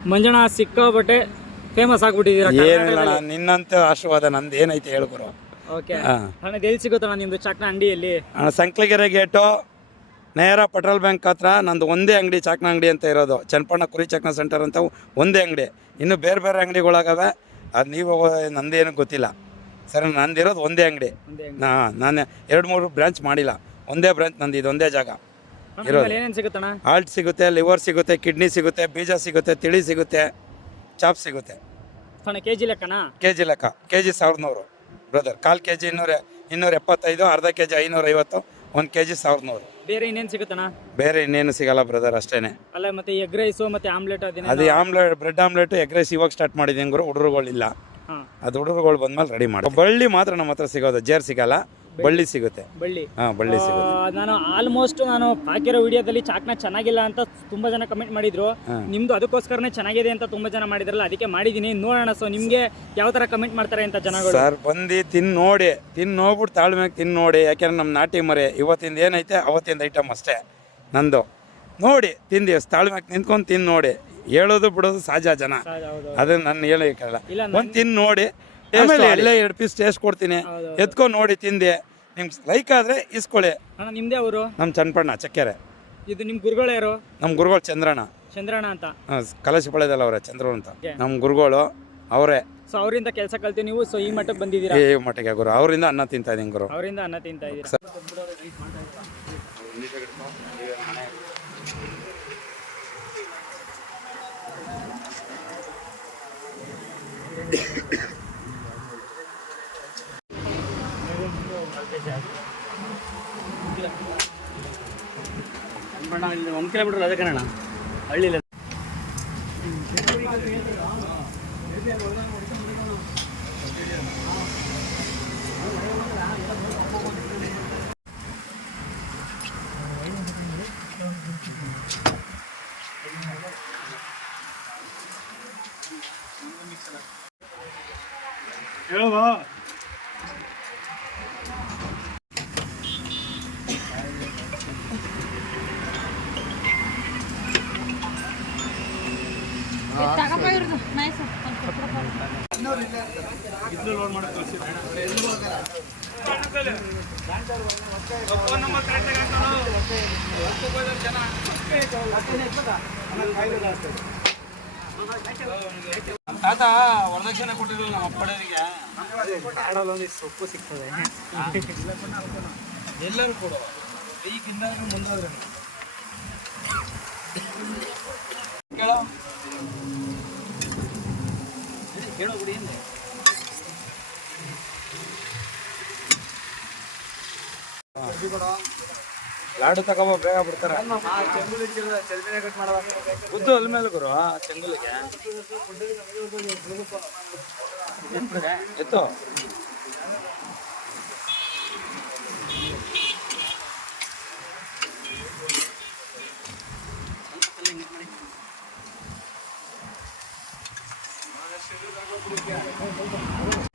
ಮಂಜಣ್ಣ ಸಿಕ್ಕಾಪಟ್ಟೆ ಫೇಮಸ್ ಆಗ್ಬಿಟ್ಟಿದ್ದೀರಾ ಏನಿಲ್ಲ ನಿನ್ನಂತ ಆಶೀರ್ವಾದ ನಂದು ಏನೈತೆ ಹೇಳ್ಕೊರು ಓಕೆ. ಅಣ್ಣ ಎಲ್ಲಿ ಸಿಗುತ್ತಣ್ಣ ನಿಮ್ದು ಚಾಕ್ನ ಅಂಗಡಿಯಲ್ಲಿ? ಅಣ್ಣ ಸಂಕ್ಲಗೆರೆ ಗೇಟು ನೇರ ಪೆಟ್ರೋಲ್ ಬ್ಯಾಂಕ್ ಹತ್ರ ನಂದು ಒಂದೇ ಅಂಗಡಿ ಚಾಕ್ನ ಅಂಗಡಿ ಅಂತ ಇರೋದು. ಚನ್ನಪಣ್ಣ ಕುರಿ ಚಾಕ್ನ ಸೆಂಟರ್ ಅಂತ ಒಂದೇ ಅಂಗಡಿ. ಇನ್ನು ಬೇರೆ ಬೇರೆ ಅಂಗಡಿಗಳಾಗವೆ ಅದು ನೀವು ನಂದೇನು ಗೊತ್ತಿಲ್ಲ. ಸರಿ ನಂದಿರೋದು ಒಂದೇ ಅಂಗಡಿ. ನಾನು ಎರಡು ಮೂರು ಬ್ರಾಂಚ್ ಮಾಡಿಲ್ಲ. ಒಂದೇ ಬ್ರಾಂಚ್ ನಂದು ಇದೊಂದೇ ಜಾಗ. ಏನೇನು ಸಿಗುತ್ತಣ್ಣ? ಹಾಲ್ಟ್ ಸಿಗುತ್ತೆ ಲಿವರ್ ಸಿಗುತ್ತೆ ಕಿಡ್ನಿ ಸಿಗುತ್ತೆ ಬೀಜ ಸಿಗುತ್ತೆ ತಿಳಿ ಸಿಗುತ್ತೆ ಚಾಪ್ ಸಿಗುತ್ತೆ. ಅಣ್ಣ ಕೆ ಜಿ ಲೆಕ್ಕನಾ? ಕೆ ಜಿ ಲೆಕ್ಕ. ಕೆ ಜಿ ಸಾವಿರದ ನೂರು ಬ್ರದರ್ ಕಾಲು ಕೆಜಿ ಇನ್ನೂರ ಇನ್ನೂರ ಎಪ್ಪತ್ತೈದು ಅರ್ಧ ಕೆಜಿ ಐನೂರೈವತ್ತು ಒಂದು ಕೆ ಜಿ ಸಾವಿರದ ನೂರು ಬೇರೆ ಇನ್ನೇನು ಸಿಗುತ್ತಣ್ಣ? ಬೇರೆ ಇನ್ನೇನು ಸಿಗಲ್ಲ ಬ್ರದರ್ ಅಷ್ಟೇನೆ. ಅಲ್ಲ ಮತ್ತೆ ಎಗ್ ರೈಸು ಮತ್ತೆ ಆಮ್ಲೆಟ್ ಅದೇನ? ಅದು omelette bread omelette egg rice ಇವಾಗ ಸ್ಟಾರ್ಟ್ ಮಾಡಿದ್ದೀನಿ ಗುರು ಹುಡುಗರುಗಳಿಲ್ಲ ಅದು ಹುಡುಗರುಗಳು ಬಂದ್ಮೇಲೆ ರೆಡಿ ಮಾಡಿ. ಬಳ್ಳಿ ಮಾತ್ರ ನಮ್ಮ ಹತ್ರ ಸಿಗೋದು ಜೇರ್ ಸಿಗಲ್ಲ. ಬಳ್ಳಿ. ಸಿಗುತ್ತೆ. ಬಳ್ಳಿ. ಹಾ ಬಳ್ಳಿ ಸಿಗುತ್ತೆ. ಆ, ನಾನು ಆಲ್ಮೋಸ್ಟ್ ನಾನು ಹಾಕಿರೋ ವಿಡಿಯೋದಲ್ಲಿ ಚಾಕ್ನ ಚೆನ್ನಾಗಿಲ್ಲ ಅಂತ ತುಂಬಾ ಜನ ಕಮೆಂಟ್ ಮಾಡಿದ್ರು. ನಿಮ್ದು ಅದಕ್ಕೋಸ್ಕರನೇ ಚೆನ್ನಾಗಿದೆ ಅಂತ ತುಂಬಾ ಜನ ಮಾಡಿದ್ರಲ್ಲ ಅದಕ್ಕೆ ಮಾಡಿದೀನಿ. ನೋಡೋಣ ಸೊ ನಿಮ್ಗೆ ಯಾವ ತರ ಕಮೆಂಟ್ ಮಾಡ್ತಾರೆ ಅಂತ ಜನಗಳು? ಸರ್ ಬಂದು ತಿನ್ ನೋಡಿ ತಿನ್ ನೋಡ್ಬಿಟ್ಟು ತಾಳ್ಮೆಗೆ ತಿನ್ ನೋಡಿ. ಯಾಕೆಂದ್ರೆ ನಮ್ಮ ನಾಟಿ ಮರೆ ಇವತ್ತಿಂದ ಏನೈತೆ ಅವತ್ತಿಂದ ಐಟಮ್ ಅಷ್ಟೇ ನಂದು. ನೋಡಿ ತಿಂದಿ ತಾಳ್ಮೆಗೆ ನಿಂತ್ಕೊಂಡು ತಿನ್ ನೋಡಿ. ಹೇಳೋದು ಬಿಡೋದು ಸಹಜ ಜನ. ಹೌದು ಅದನ್ನ ನಾನು ಹೇಳೋಕ್ಕಾಗಲ್ಲ ಇಲ್ಲ, ಒಂದು ತಿನ್ ನೋಡಿ. ಆಮೇಲೆ ಎಲ್ಲ ಎರಡು ಪೀಸ್ ಟೇಸ್ಟ್ ಕೊಡ್ತೀನಿ. ಎತ್ಕೊಂಡು ನೋಡಿ ತಿಂದೆ. ನಿಮ್ಗೆ ಲೈಕ್ ಆದರೆ ಇಸ್ಕೊಳ್ಳಿ. ಅಣ್ಣ ನಿಮ್ದೇ ಅವರು ನಮ್ಮ ಚನ್ನಪಣ್ಣ ಚಕ್ಕೆರೆ. ಇದು ನಿಮ್ ಗುರುಗಳು ಯಾರು? ನಮ್ಮ ಗುರುಗಳು ಚಂದ್ರಣ್ಣ. ಚಂದ್ರಣ್ಣ ಅಂತ. ಕಲಶಪಾಳ್ಯದಲ್ಲ ಅವರೇ ಚಂದ್ರಣ್ಣ ಅಂತ. ನಮ್ಮ ಗುರುಗಳು ಅವರೇ. ಸೊ ಅವರಿಂದ ಕೆಲಸ ಕಲ್ತಿ ನೀವು ಸೊ ಈ ಮಟ್ಟಕ್ಕೆ ಬಂದಿದ್ದೀರಾ? ಈ ಮಟ್ಟಿಗೆ ಗುರು ಅವರಿಂದ ಅನ್ನ ತಿಂತಾ ಇದೀನಿ ಗುರು. ಅವರಿಂದ ಅನ್ನ ತಿಂತಾ ಇದ್ದೀರಾ ಒಂದು ಕಿಲೋಮೀಟರ್ ಅದೇ ಕಣ ಹಳ್ಳಿಲ್ಲ ತಗಪ್ಪ ತಾತ ವರದಕ್ಷಿಣೆ ಕೊಟ್ಟಿದ್ರು ನಮ್ಮ ಅಪ್ಪಡರಿಗೆ ಸೊಪ್ಪು ಸಿಗ್ತದೆ ಎಲ್ಲರೂ ಕೊಡು. ಈಗ ಇನ್ನಾದ್ರೂ ಮುಂದಾದ್ರೆ ಕೇಳೋ? ಲಾಡು ತಗೋಬ ಬೇಗ ಬಿಡ್ತಾರೆ. ಉದ್ದು ಅಲ್ ಮೇಲೆ ಗುರು ಚೆಂಗುಲಿಗೆ ಎತ್ತು. 本当に。